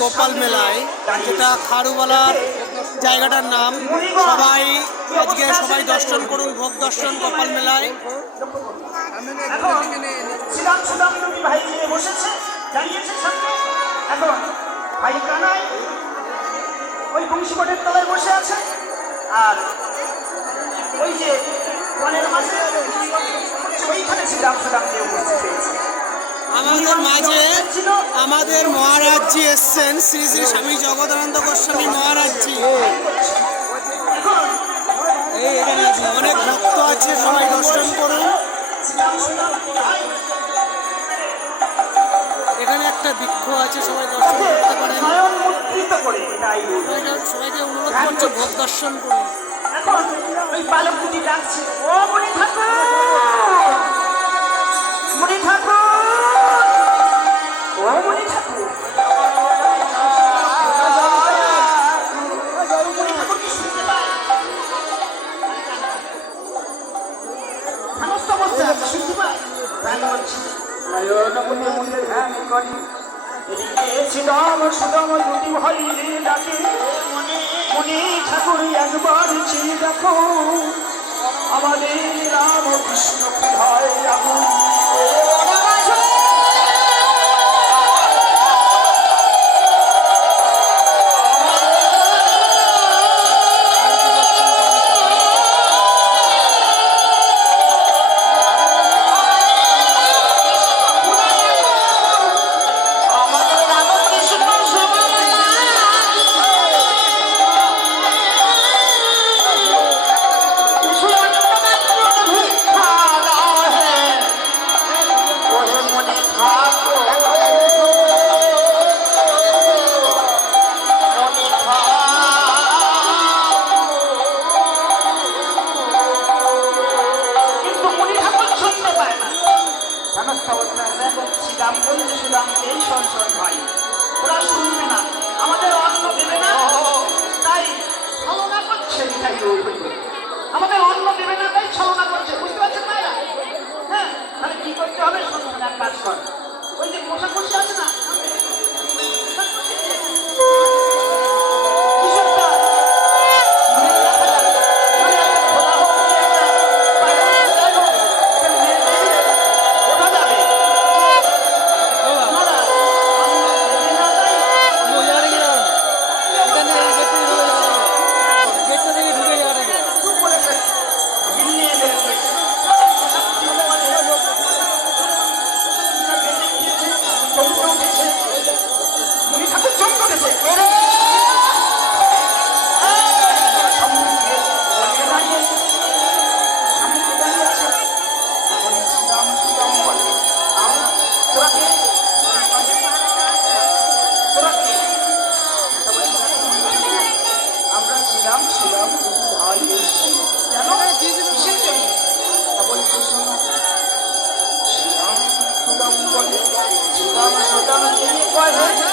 গোপাল মেলায়, যেটা খারুবালার জায়গাটার নাম। সবাই দর্শন করুন, ভোগ দর্শন গোপাল মেলায়। ওই বংশীবটের তলায় বসে আছে, আর ওই যে বনের মাঝে ওইখানে শ্রীরাম সুদামকে উপস্থিত হয়েছে। আমাদের মাঝে আমাদের মহারাজজি এসছেন, শ্রী শ্রী স্বামী জগদানন্দ গোস্বামী মহারাজজি। অনেক ভক্ত আছে, সবাই দর্শন করুন। এখানে একটা বৃক্ষ আছে, সবাই দর্শন করতে পারেন। সবাইকে অনুরোধ করছে ভোগ দর্শন করুন। এখন ওই বালক দুটি ডাকছে, ও মণি ঠাকুর, মণি ঠাকুর, ও মণি ঠাকুর। সমস্ত অবস্থা শুনতে পাই, ধ্যান করছি, মন্দির ধ্যান করি। এদিকে শ্রীরাম সুদাম দুটি ভাই ডাকে, মণি ঠাকুর একবার চেয়ে দেখো, আমাদের রাম কৃষ্ণ হয় আগুন। ওরা শুনবে না, আমাদের অন্ন দেবে না, তাই ছলনা করছে। আমাদের অন্ন দেবে না, তাই ছলনা করছে, বুঝতে পারছেন ভাইরা? হ্যাঁ, তাহলে কি করতে হবে? শুনুন, এক কাজ কর, ওই যে পোশাক বসে আছে না, Bye.